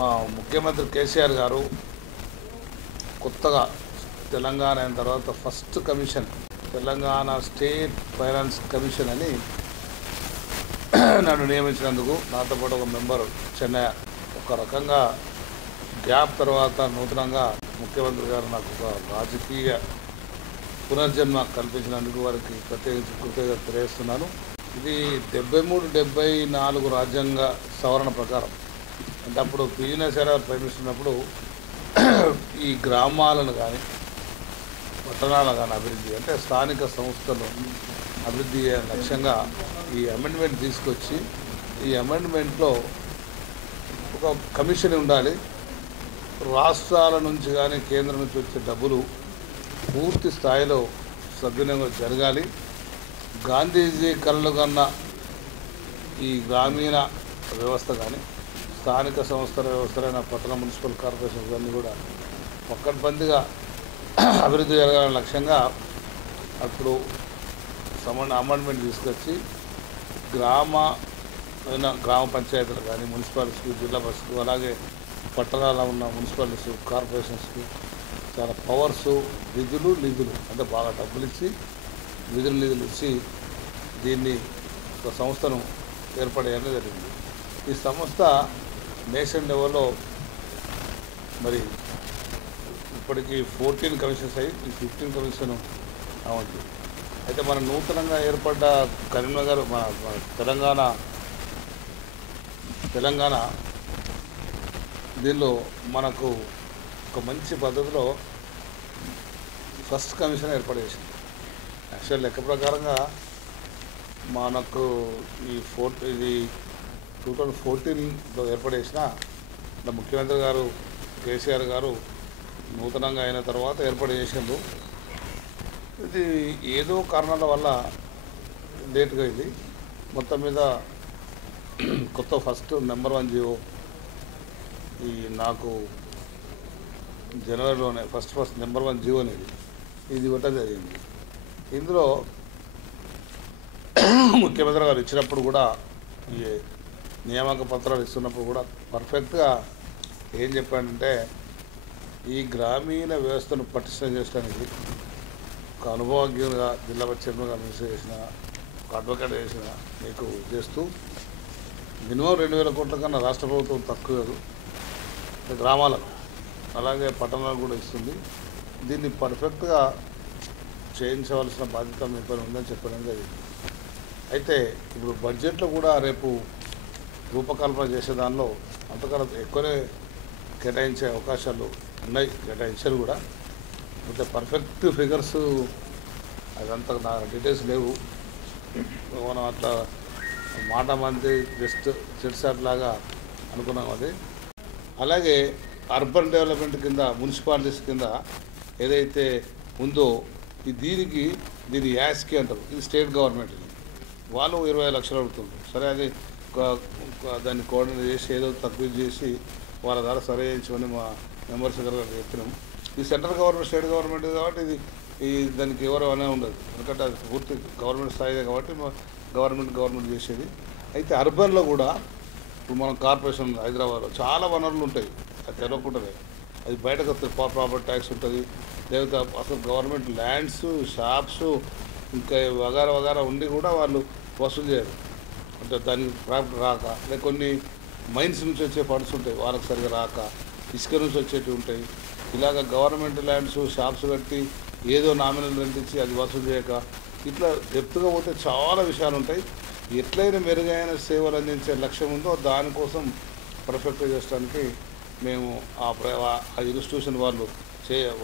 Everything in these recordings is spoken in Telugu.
మా ముఖ్యమంత్రి కేసీఆర్ గారు కొత్తగా తెలంగాణ అయిన తర్వాత first commission Telangana state finance commission అని నన్ను నియమించినందుకు నాతో పాటు ఒక మెంబర్ చెన్నై ఒక రకంగా గ్యాప్ తర్వాత నూతనంగా ముఖ్యమంత్రి గారు నాకు ఒక రాజకీయ పునర్జన్మ కల్పించినందుకు వారికి ప్రత్యేకించి కృతజ్ఞత తెలియజేస్తున్నాను. ఇది 73-74 రాజ్యాంగ సవరణ ప్రకారం అంటే అప్పుడు పిఎన్ఎస్ఆర్ ప్రైమ్ మినిస్టర్ ఉన్నప్పుడు ఈ గ్రామాలను కానీ పట్టణాలను కానీ అభివృద్ధి అంటే స్థానిక సంస్థలు అభివృద్ధి లక్ష్యంగా ఈ అమెండ్మెంట్ తీసుకొచ్చి ఈ అమెండ్మెంట్లో ఒక కమిషన్ ఉండాలి. రాష్ట్రాల నుంచి కానీ కేంద్రం నుంచి వచ్చే డబ్బులు పూర్తి స్థాయిలో సద్వినియోగం జరగాలి. గాంధీజీ కలలు కన్న ఈ గ్రామీణ వ్యవస్థ కానీ స్థానిక సంస్థల వ్యవస్థలైన పట్టణ మున్సిపల్ కార్పొరేషన్స్ అన్నీ కూడా పక్కడ్బందీగా అభివృద్ధి జరగాలనే లక్ష్యంగా అప్పుడు అమెండ్మెంట్ తీసుకొచ్చి గ్రామ పంచాయతీలు కానీ మున్సిపాలిటీస్కి జిల్లా పరిషత్కు అలాగే పట్టణాల్లో ఉన్న మున్సిపాలిటీస్ కార్పొరేషన్స్కి చాలా పవర్స్ నిధులు అంటే బాగా డబ్బులు ఇచ్చి నిధులు ఇచ్చి దీన్ని ఒక సంస్థను ఏర్పడేయడం జరిగింది. ఈ సంస్థ నేషన్ లెవెల్లో మరి ఇప్పటికీ 14 కమిషన్స్ అయ్యి ఈ 15 కమిషన్ అవ్వండి. అయితే మన నూతనంగా ఏర్పడ్డ కరీంనగర్ మన తెలంగాణ దీనిలో మనకు ఒక మంచి పద్ధతిలో ఫస్ట్ కమిషన్ ఏర్పాటు చేసింది. యాక్చువల్ లెక్క ప్రకారంగా మనకు ఇది 2014లో ఏర్పాటు చేసిన ముఖ్యమంత్రి గారు కేసీఆర్ గారు నూతనంగా అయిన తర్వాత ఏర్పాటు చేసిండు. ఇది ఏదో కారణాల వల్ల లేట్గా ఇది మొత్తం మీద కొత్త ఫస్ట్ నెంబర్ 1 జియో ఈ నాకు జనవరిలోనే ఫస్ట్ నెంబర్ 1 జియో అనేది ఇది ఇవ్వటం జరిగింది. ఇందులో ముఖ్యమంత్రి గారు ఇచ్చినప్పుడు కూడా ఈ నియామక పత్రాలు ఇస్తున్నప్పుడు కూడా పర్ఫెక్ట్గా ఏం చెప్పాడంటే ఈ గ్రామీణ వ్యవస్థను పటిష్టం చేయడానికి ఒక అనుభవజ్ఞులుగా జిల్లా చైర్మన్గా మినిస్టర్ చేసిన ఒక అడ్వకేట్ చేసిన మీకు చేస్తూ మినిమం 2,000 కోట్ల కన్నా రాష్ట్ర ప్రభుత్వం తక్కువ గ్రామాలకు అలాగే పట్టణాలకు కూడా ఇస్తుంది. దీన్ని పర్ఫెక్ట్గా చేయించవలసిన బాధ్యత మీ పైన ఉందని చెప్పడం జరిగింది. అయితే ఇప్పుడు బడ్జెట్లో కూడా రేపు రూపకల్పన చేసే దానిలో అంతకన్నా ఎక్కువనే కేటాయించే అవకాశాలు ఉన్నాయి, కేటాయించారు కూడా. అయితే పర్ఫెక్ట్ ఫిగర్స్ అదంతా నా డీటెయిల్స్ లేవు. మనం అట్లా మాట మంది జస్ట్ చిట్సాట్ లాగా అనుకున్నాం. అది అలాగే అర్బన్ డెవలప్మెంట్ కింద మున్సిపాలిటీస్ కింద ఏదైతే ఉందో దీని యాస్కి అంటారు. ఇది స్టేట్ గవర్నమెంట్ వాళ్ళు 20 లక్షలు అడుగుతుంది. సరే అది దాన్ని కోఆర్డినేట్ చేసి ఏదో తక్కువ చేసి వాళ్ళ ద్వారా సరే చేయించమని మా మెంబర్స్ దగ్గర చెప్పినాం. ఈ సెంట్రల్ గవర్నమెంట్ స్టేట్ గవర్నమెంట్ కాబట్టి దానికి ఎవరు అనే ఉండదు, ఎందుకంటే అది పూర్తి గవర్నమెంట్ స్థాయిదే కాబట్టి గవర్నమెంట్ చేసేది. అయితే అర్బన్లో కూడా ఇప్పుడు మనం కార్పొరేషన్ హైదరాబాద్లో చాలా వనరులు ఉంటాయి, అది తెలవకుండానే అది బయటకు వస్తుంది. ప్రాపర్టీ ట్యాక్స్ ఉంటుంది, లేకపోతే అసలు గవర్నమెంట్ ల్యాండ్స్ షాప్స్ ఇంకా వగారా ఉండి కూడా వాళ్ళు వసూలు చేయరు. అంటే దానికి ప్రాపర్టీ రాక, లేక కొన్ని మైన్స్ నుంచి వచ్చే ఫండ్స్ ఉంటాయి వాళ్ళకి సరిగా రాక, ఇసుక నుంచి వచ్చేటివి ఉంటాయి. ఇలాగ గవర్నమెంట్ ల్యాండ్స్ షాప్స్ కట్టి ఏదో నామినల్ రెంట్ ఇచ్చి అది వసూలు చేయక ఇట్లా డెప్త్గా పోతే చాలా విషయాలు ఉంటాయి. ఎట్లయినా మెరుగైన సేవలు అందించే లక్ష్యం ఉందో దానికోసం పర్ఫెక్ట్గా చేయడానికి మేము ఆ ఇన్స్టిట్యూషన్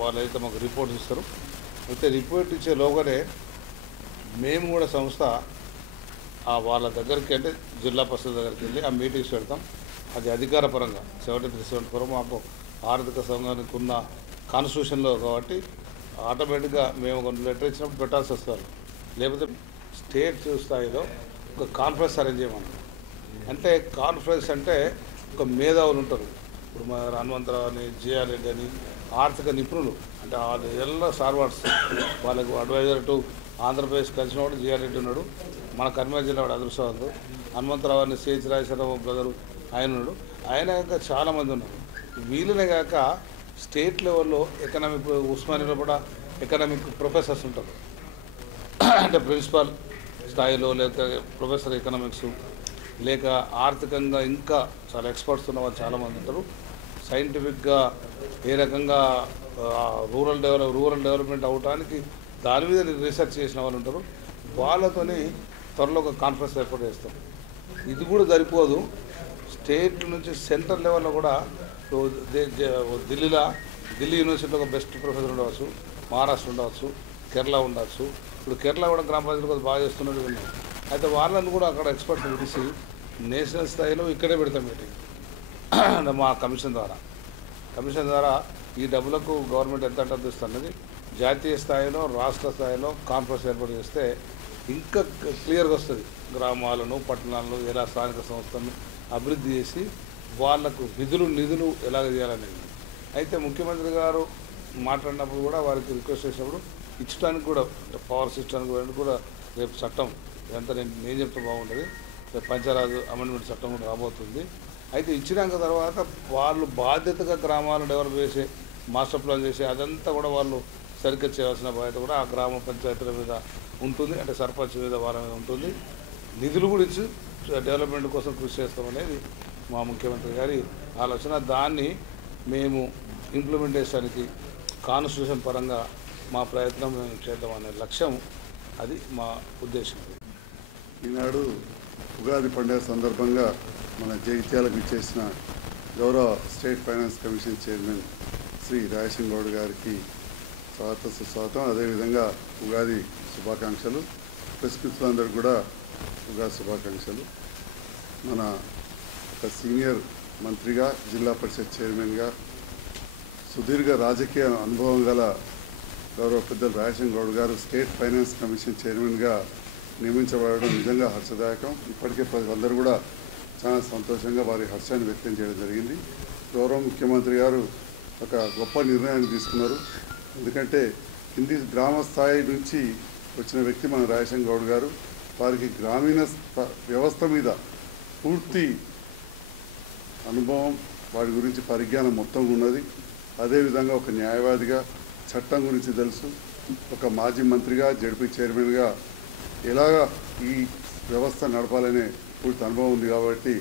వాళ్ళైతే మాకు రిపోర్ట్స్ ఇస్తారు. అయితే రిపోర్ట్ ఇచ్చే లోగానే మేము కూడా సంస్థ వాళ్ళ దగ్గరికి అంటే జిల్లా పరిషత్ దగ్గరికి వెళ్ళి ఆ మీటింగ్స్ పెడతాం. అది అధికారపరంగా 73 మాకు ఆర్థిక సంఘానికి ఉన్న కాన్స్టిట్యూషన్లో కాబట్టి ఆటోమేటిక్గా మేము కొన్ని లెటర్ ఇచ్చినప్పుడు పెట్టాల్సి వస్తారు. లేకపోతే స్టేట్ స్థాయిలో ఒక కాన్ఫరెన్స్ అరేంజ్ చేయమన్నారు. అంటే కాన్ఫరెన్స్ అంటే ఒక మేధావులు ఉంటారు. ఇప్పుడు మా హనుమంతరావు అని, జిఆర్ రెడ్డి అని ఆర్థిక నిపుణులు అంటే వాళ్ళు ఎలా సార్వార్డ్స్ వాళ్ళకు అడ్వైజర్ టు ఆంధ్రప్రదేశ్ కలిసిన వాడు జిఆర్ రెడ్డి ఉన్నాడు. మన కర్నూలు జిల్లా వాడు అదృష్టవంతుడు. హనుమంతరావు అని సిహెచ్ రాజేశ్వరరావు బ్రదరు ఆయన ఉన్నాడు. ఆయన కాక చాలామంది ఉన్నారు. వీళ్ళనే కాక స్టేట్ లెవెల్లో ఎకనామిక్ ఉస్మానియాలో కూడా ఎకనామిక్ ప్రొఫెసర్స్ ఉంటారు. అంటే ప్రిన్సిపాల్ స్థాయిలో లేక ప్రొఫెసర్ ఎకనామిక్స్ లేక ఆర్థికంగా ఇంకా చాలా ఎక్స్పర్ట్స్ ఉన్న వాళ్ళు చాలామంది ఉంటారు. సైంటిఫిక్గా ఏ రకంగా రూరల్ డెవలప్మెంట్ అవడానికి దాని మీద రీసెర్చ్ చేసిన వాళ్ళు ఉంటారు. వాళ్ళతోని త్వరలో ఒక కాన్ఫరెన్స్ ఏర్పాటు చేస్తాం. ఇది కూడా సరిపోదు, స్టేట్ నుంచి సెంట్రల్ లెవెల్లో కూడా ఢిల్లీ యూనివర్సిటీలో ఒక బెస్ట్ ప్రొఫెసర్ ఉండవచ్చు, మహారాష్ట్ర ఉండవచ్చు, కేరళ ఉండవచ్చు. ఇప్పుడు కేరళ కూడా గ్రామ పంచాయతీ కూడా బాగా చేస్తున్నట్టు విన్నాం. అయితే వాళ్ళని కూడా అక్కడ ఎక్స్పర్ట్స్ పిలిచి నేషనల్ స్థాయిలో ఇక్కడే పెడతాం మీటింగ్ మా కమిషన్ ద్వారా ఈ డబ్బులకు గవర్నమెంట్ ఎంత అందిస్తున్నది జాతీయ స్థాయిలో రాష్ట్ర స్థాయిలో కాన్ఫరెన్స్ ఏర్పాటు చేస్తే ఇంకా క్లియర్గా వస్తుంది. గ్రామాలను పట్టణాలను ఎలా స్థానిక సంస్థలను అభివృద్ధి చేసి వాళ్లకు నిధులు ఎలా చేయాలనేది. అయితే ముఖ్యమంత్రి గారు మాట్లాడినప్పుడు కూడా వారికి రిక్వెస్ట్ చేసినప్పుడు ఇచ్చడానికి కూడా పవర్ సిస్టానికి కూడా రేపు చట్టం ఎంత నేను చెప్తే బాగుంటుంది, రేపు పంచాయరాజ్ అమెండ్మెంట్ చట్టం కూడా రాబోతుంది. అయితే ఇచ్చినాక తర్వాత వాళ్ళు బాధ్యతగా గ్రామాలను డెవలప్ చేసి మాస్టర్ ప్లాన్ చేసి అదంతా కూడా వాళ్ళు సరిగ్గా చేయాల్సిన బాధ్యత కూడా ఆ గ్రామ పంచాయతీల మీద ఉంటుంది. అంటే సర్పంచ్ మీద వాళ్ళ మీద ఉంటుంది. నిధులు కూడా ఇచ్చి డెవలప్మెంట్ కోసం కృషి చేస్తామనేది మా ముఖ్యమంత్రి గారి ఆలోచన. దాన్ని మేము ఇంప్లిమెంటేషన్కి కాన్స్టిట్యూషన్ పరంగా మా ప్రయత్నం మేము చేద్దామనే లక్ష్యం, అది మా ఉద్దేశం. ఈనాడు ఉగాది పండుగ సందర్భంగా మన జగిత్యాలకు ఇచ్చేసిన గౌరవ state finance commission chairman Shri Rajesham Goud గారికి సుస్వాగతం. అదేవిధంగా ఉగాది శుభాకాంక్షలు. ప్రెస్ మిత్రులందరూ కూడా ఉగాది శుభాకాంక్షలు. మన ఒక సీనియర్ మంత్రిగా, జిల్లా పరిషత్ చైర్మన్గా, సుదీర్ఘ రాజకీయ అనుభవం గల గౌరవ పెద్దలు రాజేశం గౌడ్ గారు స్టేట్ ఫైనాన్స్ కమిషన్ చైర్మన్గా నియమించబడడం నిజంగా హర్షదాయకం. ఇప్పటికే ప్రజలందరూ కూడా చాలా సంతోషంగా వారి హర్షాన్ని వ్యక్తం చేయడం జరిగింది. గౌరవ ముఖ్యమంత్రి గారు ఒక గొప్ప నిర్ణయాన్ని తీసుకున్నారు. ఎందుకంటే కింది గ్రామ స్థాయి నుంచి వచ్చిన వ్యక్తి మన రాజేశం గౌడ్ గారు. వారికి గ్రామీణ వ్యవస్థ మీద పూర్తి అనుభవం, వాటి గురించి పరిజ్ఞానం మొత్తం ఉన్నది. అదేవిధంగా ఒక న్యాయవాదిగా చట్టం గురించి తెలుసు. ఒక మాజీ మంత్రిగా, జడ్పీ చైర్మన్గా ఎలాగా ఈ వ్యవస్థ నడపాలనే పూర్తి అనుభవం ఉంది. కాబట్టి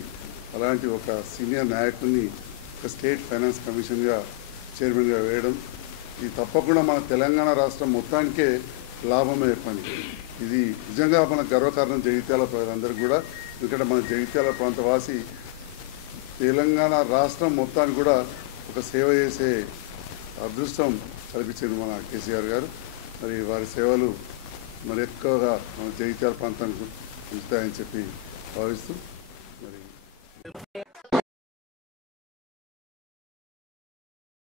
అలాంటి ఒక సీనియర్ నాయకుడిని ఒక స్టేట్ ఫైనాన్స్ కమిషన్గా చైర్మన్గా వేయడం ఇది తప్పకుండా మన తెలంగాణ రాష్ట్రం మొత్తానికే లాభమే పని. ఇది నిజంగా మన గర్వకారణం జగిత్యాల ప్రజలందరికీ కూడా. ఎందుకంటే మన జగిత్యాల ప్రాంతవాసి తెలంగాణ రాష్ట్రం మొత్తానికి కూడా ఒక సేవ చేసే అదృష్టం కల్పించింది మన కేసీఆర్ గారు. మరి వారి సేవలు మరి ఎక్కువగా మన జగిత్యాల ప్రాంతానికి ఉంటాయని చెప్పి భావిస్తూ